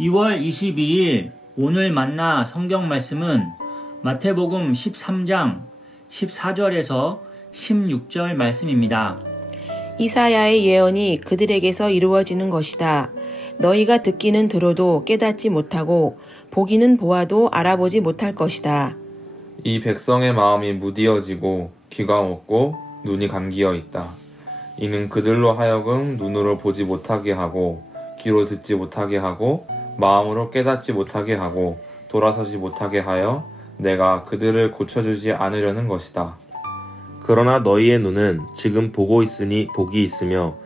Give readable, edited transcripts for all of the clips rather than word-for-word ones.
2월 22일 오늘 만나 성경 말씀은 마태복음 13장 14절에서 16절 말씀입니다. 이사야의 예언이 그들에게서 이루어지는 것이다. 너희가 듣기는 들어도 깨닫지 못하고 보기는 보아도 알아보지 못할 것이다. 이 백성의 마음이 무디어지고 귀가 먹고 눈이 감기어 있다. 이는 그들로 하여금 눈으로 보지 못하게 하고 귀로 듣지 못하게 하고 마음으로 깨닫지 못하게 하고 돌아서지 못하게 하여 내가 그들을 고쳐주지 않으려는 것이다. 그러나 너희의 눈은 지금 보고 있으니 복이 있으며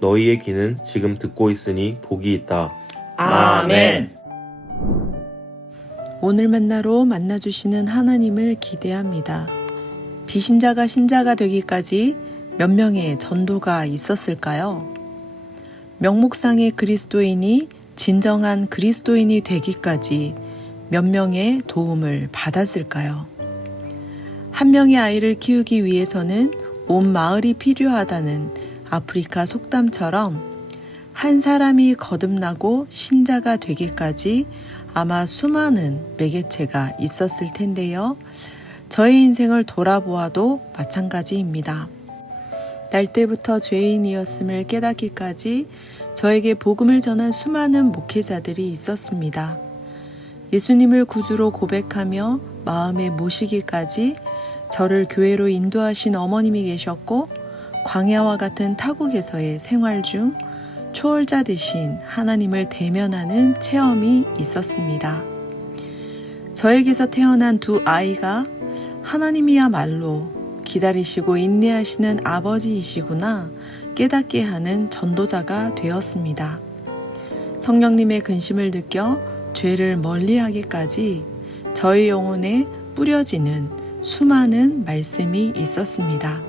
너희의 귀는 지금 듣고 있으니 복이 있다. 아멘. 오늘 만나로 만나주시는 하나님을 기대합니다. 비신자가 신자가 되기까지 몇 명의 전도가 있었을까요? 명목상의 그리스도인이 진정한 그리스도인이 되기까지 몇 명의 도움을 받았을까요? 한 명의 아이를 키우기 위해서는 온 마을이 필요하다는 아프리카 속담처럼 한 사람이 거듭나고 신자가 되기까지 아마 수많은 매개체가 있었을 텐데요. 저의 인생을 돌아보아도 마찬가지입니다. 날 때부터 죄인이었음을 깨닫기까지 저에게 복음을 전한 수많은 목회자들이 있었습니다. 예수님을 구주로 고백하며 마음에 모시기까지 저를 교회로 인도하신 어머님이 계셨고, 광야와 같은 타국에서의 생활 중 초월자 되신 하나님을 대면하는 체험이 있었습니다. 저에게서 태어난 두 아이가 하나님이야말로 기다리시고 인내하시는 아버지이시구나 깨닫게 하는 전도자가 되었습니다. 성령님의 근심을 느껴 죄를 멀리하기까지 저의 영혼에 뿌려지는 수많은 말씀이 있었습니다.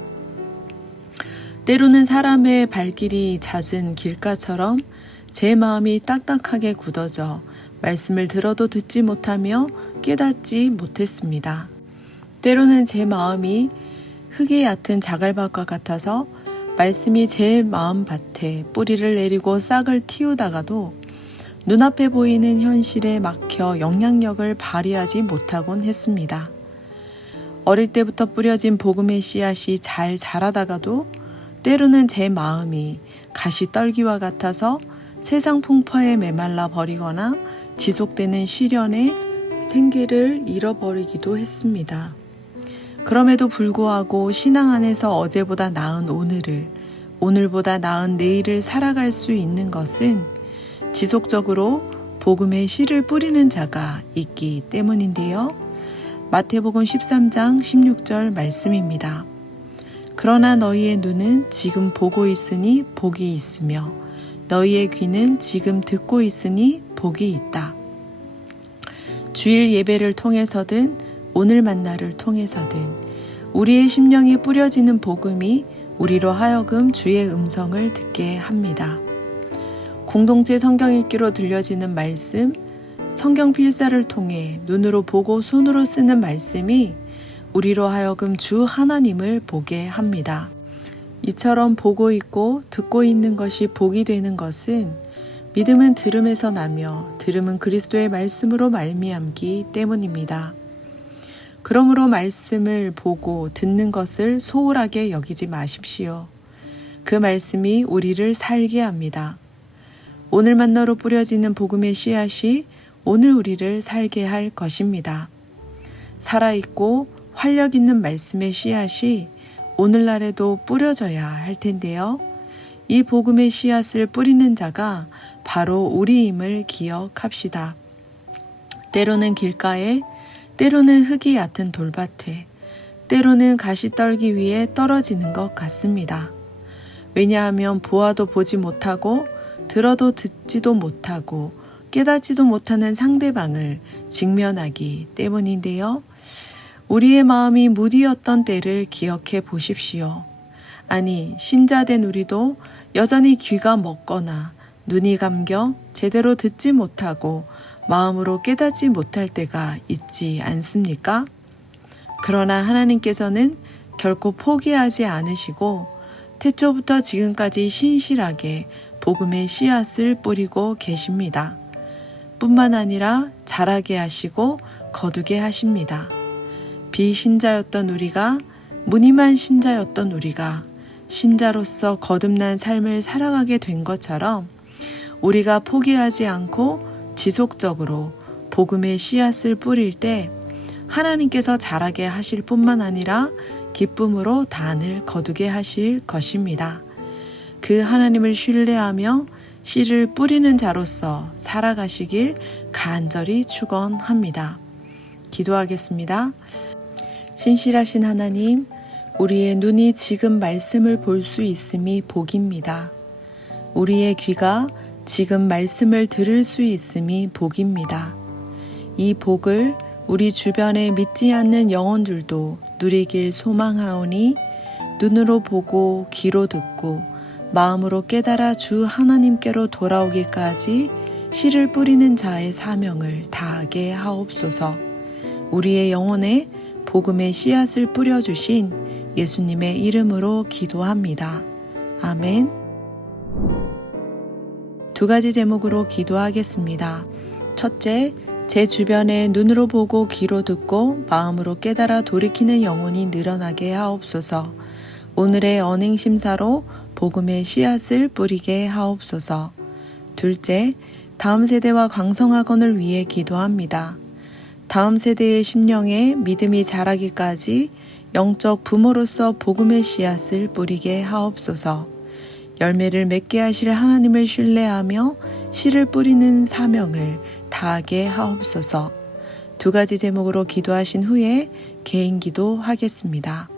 때로는 사람의 발길이 잦은 길가처럼 제 마음이 딱딱하게 굳어져 말씀을 들어도 듣지 못하며 깨닫지 못했습니다. 때로는 제 마음이 흙이 얕은 자갈밭과 같아서 말씀이 제 마음밭에 뿌리를 내리고 싹을 틔우다가도 눈앞에 보이는 현실에 막혀 영향력을 발휘하지 못하곤 했습니다. 어릴 때부터 뿌려진 복음의 씨앗이 잘 자라다가도 때로는 제 마음이 가시떨기와 같아서 세상 풍파에 메말라 버리거나 지속되는 시련에 생기를 잃어버리기도 했습니다. 그럼에도 불구하고 신앙 안에서 어제보다 나은 오늘을, 오늘보다 나은 내일을 살아갈 수 있는 것은 지속적으로 복음의 씨를 뿌리는 자가 있기 때문인데요. 마태복음 13장 16절 말씀입니다. 그러나 너희의 눈은 지금 보고 있으니 복이 있으며 너희의 귀는 지금 듣고 있으니 복이 있다. 주일 예배를 통해서든 오늘 만나를 통해서든 우리의 심령에 뿌려지는 복음이 우리로 하여금 주의 음성을 듣게 합니다. 공동체 성경 읽기로 들려지는 말씀, 성경 필사를 통해 눈으로 보고 손으로 쓰는 말씀이 우리로 하여금 주 하나님을 보게 합니다. 이처럼 보고 있고 듣고 있는 것이 복이 되는 것은 믿음은 들음에서 나며 들음은 그리스도의 말씀으로 말미암기 때문입니다. 그러므로 말씀을 보고 듣는 것을 소홀하게 여기지 마십시오. 그 말씀이 우리를 살게 합니다. 오늘 만나로 뿌려지는 복음의 씨앗이 오늘 우리를 살게 할 것입니다. 살아있고 활력 있는 말씀의 씨앗이 오늘날에도 뿌려져야 할 텐데요. 이 복음의 씨앗을 뿌리는 자가 바로 우리임을 기억합시다. 때로는 길가에, 때로는 흙이 얕은 돌밭에, 때로는 가시떨기 위에 떨어지는 것 같습니다. 왜냐하면 보아도 보지 못하고 들어도 듣지도 못하고 깨닫지도 못하는 상대방을 직면하기 때문인데요. 우리의 마음이 무디었던 때를 기억해 보십시오. 아니, 신자된 우리도 여전히 귀가 먹거나 눈이 감겨 제대로 듣지 못하고 마음으로 깨닫지 못할 때가 있지 않습니까? 그러나 하나님께서는 결코 포기하지 않으시고 태초부터 지금까지 신실하게 복음의 씨앗을 뿌리고 계십니다. 뿐만 아니라 자라게 하시고 거두게 하십니다. 비신자였던 우리가, 무늬만 신자였던 우리가 신자로서 거듭난 삶을 살아가게 된 것처럼 우리가 포기하지 않고 지속적으로 복음의 씨앗을 뿌릴 때 하나님께서 자라게 하실 뿐만 아니라 기쁨으로 단을 거두게 하실 것입니다. 그 하나님을 신뢰하며 씨를 뿌리는 자로서 살아가시길 간절히 축원합니다. 기도하겠습니다. 신실하신 하나님, 우리의 눈이 지금 말씀을 볼 수 있음이 복입니다. 우리의 귀가 지금 말씀을 들을 수 있음이 복입니다. 이 복을 우리 주변에 믿지 않는 영혼들도 누리길 소망하오니 눈으로 보고 귀로 듣고 마음으로 깨달아 주 하나님께로 돌아오기까지 씨를 뿌리는 자의 사명을 다하게 하옵소서. 우리의 영혼에 복음의 씨앗을 뿌려주신 예수님의 이름으로 기도합니다. 아멘. 2가지 제목으로 기도하겠습니다. 첫째, 제 주변에 눈으로 보고 귀로 듣고 마음으로 깨달아 돌이키는 영혼이 늘어나게 하옵소서. 오늘의 언행심사로 복음의 씨앗을 뿌리게 하옵소서. 둘째, 다음 세대와 광성학원을 위해 기도합니다. 다음 세대의 심령에 믿음이 자라기까지 영적 부모로서 복음의 씨앗을 뿌리게 하옵소서. 열매를 맺게 하실 하나님을 신뢰하며 씨를 뿌리는 사명을 다하게 하옵소서. 2가지 제목으로 기도하신 후에 개인 기도하겠습니다.